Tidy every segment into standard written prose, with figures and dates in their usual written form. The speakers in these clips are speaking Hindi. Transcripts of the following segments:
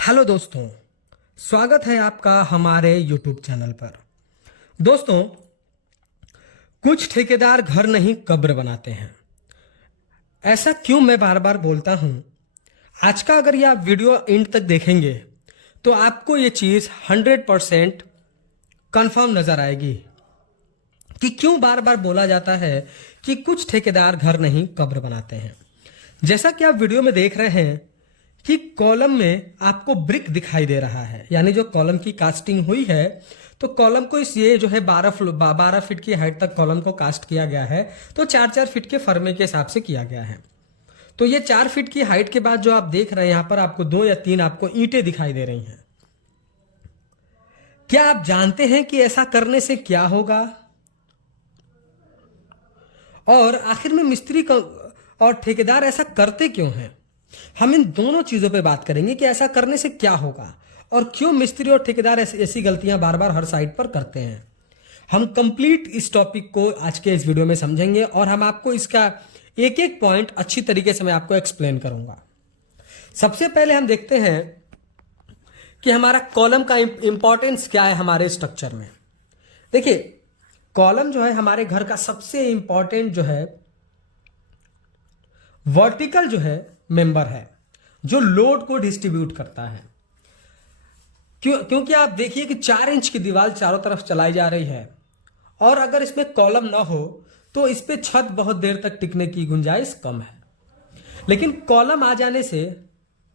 हेलो दोस्तों, स्वागत है आपका हमारे YouTube चैनल पर। दोस्तों, कुछ ठेकेदार घर नहीं कब्र बनाते हैं। ऐसा क्यों मैं बार बार बोलता हूं? आज का अगर ये आप वीडियो एंड तक देखेंगे तो आपको ये चीज़ 100% कंफर्म नजर आएगी कि क्यों बार बार बोला जाता है कि कुछ ठेकेदार घर नहीं कब्र बनाते हैं। जैसा कि आप वीडियो में देख रहे हैं कि कॉलम में आपको ब्रिक दिखाई दे रहा है, यानी जो कॉलम की कास्टिंग हुई है तो कॉलम को ये जो है 12 फीट की हाइट तक कॉलम को कास्ट किया गया है, तो 4-4 फीट के फर्मे के हिसाब से किया गया है। तो ये 4 फीट की हाइट के बाद जो आप देख रहे हैं यहां पर आपको 2 या 3 आपको ईंटें दिखाई दे रही हैं। क्या आप जानते हैं कि ऐसा करने से क्या होगा और आखिर में मिस्त्री और ठेकेदार ऐसा करते क्यों हैं? हम इन दोनों चीजों पे बात करेंगे कि ऐसा करने से क्या होगा और क्यों मिस्त्री और ठेकेदार ऐसी गलतियां बार बार हर साइट पर करते हैं। हम कंप्लीट इस टॉपिक को आज के इस वीडियो में समझेंगे और हम आपको इसका एक एक पॉइंट अच्छी तरीके से मैं आपको एक्सप्लेन करूंगा। सबसे पहले हम देखते हैं कि हमारा कॉलम का इंपॉर्टेंस क्या है हमारे स्ट्रक्चर में। देखिए, कॉलम जो है हमारे घर का सबसे इंपॉर्टेंट जो है वर्टिकल जो है मेंबर है, जो लोड को डिस्ट्रीब्यूट करता है। क्योंकि आप देखिए कि 4 इंच की दीवार चारों तरफ चलाई जा रही है और अगर इसमें कॉलम ना हो तो इस पे छत बहुत देर तक टिकने की गुंजाइश कम है। लेकिन कॉलम आ जाने से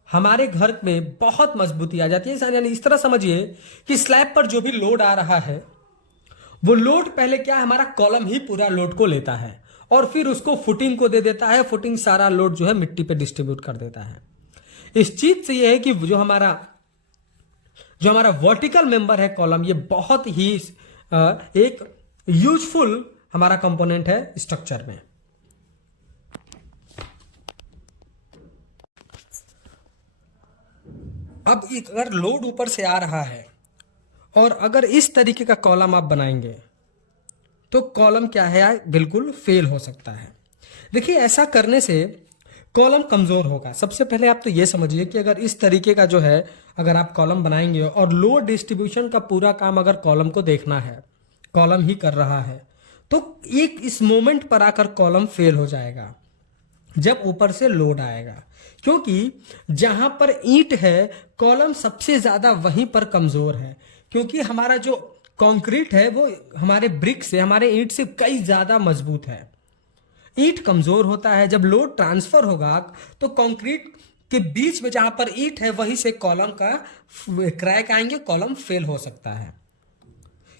हमारे घर में बहुत मजबूती आ जाती है। यानी इस तरह समझिए कि स्लैब पर जो भी लोड आ रहा है वो लोड पहले क्या, हमारा कॉलम ही पूरा लोड को लेता है और फिर उसको फुटिंग को दे देता है। फुटिंग सारा लोड जो है मिट्टी पे डिस्ट्रीब्यूट कर देता है। इस चीज से यह है कि जो हमारा वर्टिकल मेंबर है कॉलम, ये बहुत ही एक यूजफुल हमारा कंपोनेंट है स्ट्रक्चर में। अब अगर लोड ऊपर से आ रहा है और अगर इस तरीके का कॉलम आप बनाएंगे तो कॉलम क्या है, बिल्कुल फेल हो सकता है। देखिए, ऐसा करने से कॉलम कमजोर होगा। सबसे पहले आप तो ये समझिए कि अगर इस तरीके का जो है अगर आप कॉलम बनाएंगे और लोड डिस्ट्रीब्यूशन का पूरा काम अगर कॉलम को देखना है, कॉलम ही कर रहा है, तो एक इस मोमेंट पर आकर कॉलम फेल हो जाएगा जब ऊपर से लोड आएगा। क्योंकि जहां पर ईंट है कॉलम सबसे ज्यादा वहीं पर कमजोर है, क्योंकि हमारा जो कंक्रीट है वो हमारे ब्रिक से, हमारे ईंट से कई ज्यादा मजबूत है। ईंट कमजोर होता है, जब लोड ट्रांसफर होगा तो कंक्रीट के बीच में जहां पर ईंट है वहीं से कॉलम का क्रैक आएंगे, कॉलम फेल हो सकता है।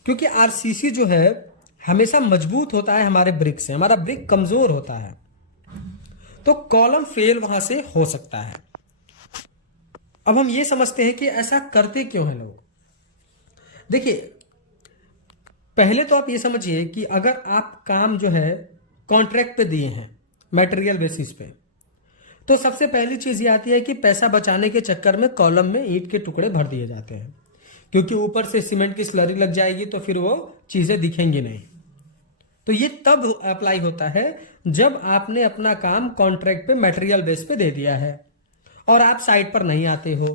क्योंकि आरसीसी जो है हमेशा मजबूत होता है हमारे ब्रिक से, हमारा ब्रिक कमजोर होता है, तो कॉलम फेल वहां से हो सकता है। अब हम ये समझते हैं कि ऐसा करते क्यों हैं लोग। देखिए, पहले तो आप ये समझिए कि अगर आप काम जो है कॉन्ट्रैक्ट पे दिए हैं मटेरियल बेसिस पे, तो सबसे पहली चीज ये आती है कि पैसा बचाने के चक्कर में कॉलम में ईंट के टुकड़े भर दिए जाते हैं, क्योंकि ऊपर से सीमेंट की स्लरी लग जाएगी तो फिर वो चीजें दिखेंगी नहीं। तो ये तब अप्लाई होता है जब आपने अपना काम कॉन्ट्रैक्ट पे मटेरियल बेस पे दे दिया है और आप साइट पर नहीं आते हो,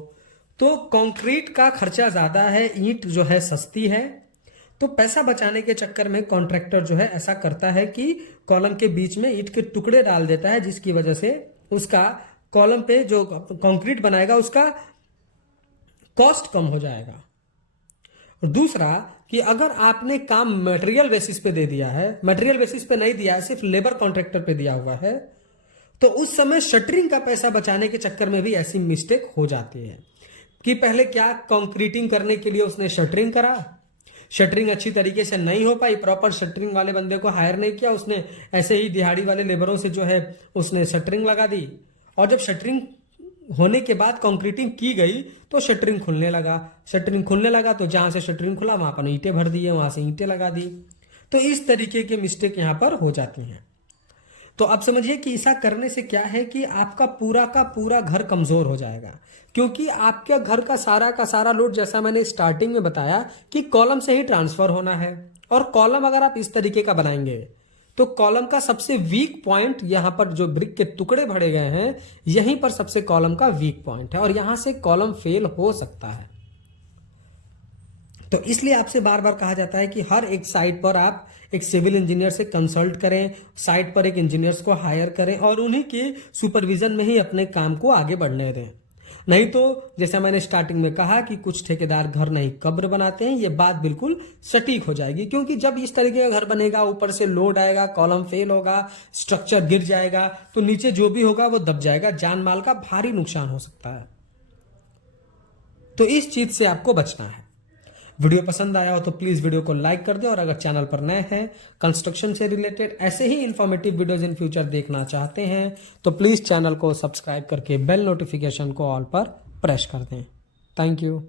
तो कंक्रीट का खर्चा ज्यादा है, ईंट जो है सस्ती है, तो पैसा बचाने के चक्कर में कॉन्ट्रैक्टर जो है ऐसा करता है कि कॉलम के बीच में ईंट के टुकड़े डाल देता है, जिसकी वजह से उसका कॉलम पे जो कंक्रीट बनाएगा उसका कॉस्ट कम हो जाएगा। और दूसरा कि अगर आपने काम मटेरियल बेसिस पे दे दिया है, मटेरियल बेसिस पे नहीं दिया है, सिर्फ लेबर कॉन्ट्रैक्टर पे दिया हुआ है, तो उस समय शटरिंग का पैसा बचाने के चक्कर में भी ऐसी मिस्टेक हो जाती है कि पहले क्या, कंक्रीटिंग करने के लिए उसने शटरिंग करा, शटरिंग अच्छी तरीके से नहीं हो पाई, प्रॉपर शटरिंग वाले बंदे को हायर नहीं किया, उसने ऐसे ही दिहाड़ी वाले लेबरों से जो है उसने शटरिंग लगा दी, और जब शटरिंग होने के बाद कंक्रीटिंग की गई तो शटरिंग खुलने लगा, तो जहां से शटरिंग खुला वहां पर ईंटें भर दी, वहां से ईंटें लगा दी। तो इस तरीके के मिस्टेक यहां पर हो जाती हैं। तो आप समझिए कि ऐसा करने से क्या है कि आपका पूरा का पूरा घर कमजोर हो जाएगा, क्योंकि आपके घर का सारा लोड, जैसा मैंने स्टार्टिंग में बताया कि कॉलम से ही ट्रांसफर होना है, और कॉलम अगर आप इस तरीके का बनाएंगे तो कॉलम का सबसे वीक पॉइंट यहां पर जो ब्रिक के टुकड़े भरे गए हैं, यहीं पर सबसे कॉलम का वीक पॉइंट है और यहां से कॉलम फेल हो सकता है। तो इसलिए आपसे बार बार कहा जाता है कि हर एक साइट पर आप एक सिविल इंजीनियर से कंसल्ट करें, साइट पर एक इंजीनियर्स को हायर करें और उन्हीं के सुपरविजन में ही अपने काम को आगे बढ़ने दें। नहीं तो जैसा मैंने स्टार्टिंग में कहा कि कुछ ठेकेदार घर नहीं कब्र बनाते हैं, ये बात बिल्कुल सटीक हो जाएगी। क्योंकि जब इस तरीके का घर बनेगा, ऊपर से लोड आएगा, कॉलम फेल होगा, स्ट्रक्चर गिर जाएगा, तो नीचे जो भी होगा वो दब जाएगा, जान माल का भारी नुकसान हो सकता है। तो इस चीज से आपको बचना है। वीडियो पसंद आया हो तो प्लीज वीडियो को लाइक कर दें और अगर चैनल पर नए हैं, कंस्ट्रक्शन से रिलेटेड ऐसे ही इंफॉर्मेटिव वीडियोस इन फ्यूचर देखना चाहते हैं तो प्लीज चैनल को सब्सक्राइब करके बेल नोटिफिकेशन को ऑल पर प्रेस कर दें। Thank you.